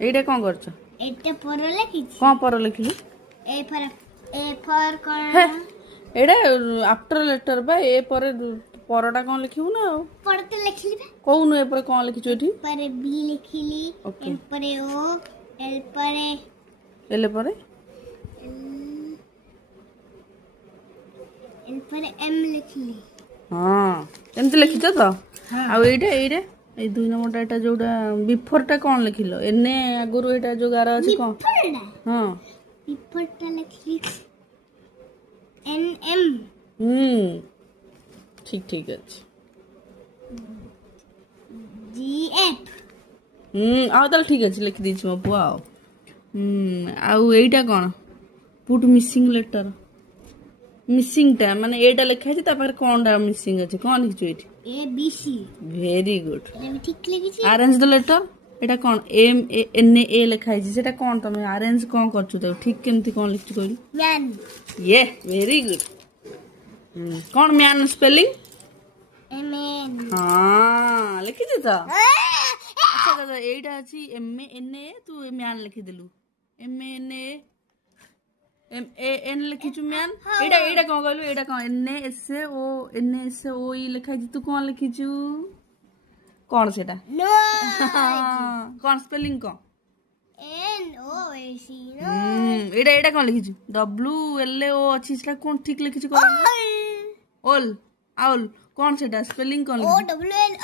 एटा कौन करछ एटा पर लिखि कौन पर लिखिलु ए फॉर कौन एटा आफ्टर लेटर बा ए पर परटा कौन लिखिबु ना पर तो लिखली बे कोउनु ए पर कौन लिखिछु एठी पर बी लिखली एम पर ओ एल पर एम लिखली हां एमते लिखिछ तो आ एटा ए 2 नंबरटा एटा जोडा बिफोरटा कौन लिखिलो एने आगुरु एटा जो गारा अछि कौन हां बिफोरटा लिखली एन एम ठीक ठीक अछि जी एफ आ तल ठीक अछि लिख दी छी मो पुआ आउ एटा कौन पुट मिसिंग लेटर मिसिंग टा माने एटा लिखा छै ता पर कोनटा मिसिंग अछि कोन लिखछु एठी A B C very good एमे ठीक लिखि छी arrange the letter Etah cone M N ए लिखा छै सेटा कोन तमे अरेंज कोन करछु त ठीक केमती कोन लिखछु कहली मैन ये वेरी गुड कोन मैन स्पेलिंग एम एन हां लिखि दे त अच्छा दादा एटा अछि एम एन ए तू मैन लिखि देलु M N A M A N लिखिछु मैन एटा कोन कहलु एटा कोन एन एस ओ ई लिखा छै तू कोन लिखिछु कोन सेटा नो कोन स्पेलिंग कोन एन ओ ए सी नो एटा कोन लिखिछु डब्ल्यू एल ओ अछि सेटा कोन ठीक लिखिछु कोन ओल आउल कोन सेटा स्पेलिंग कोन ओ डब्ल्यू एल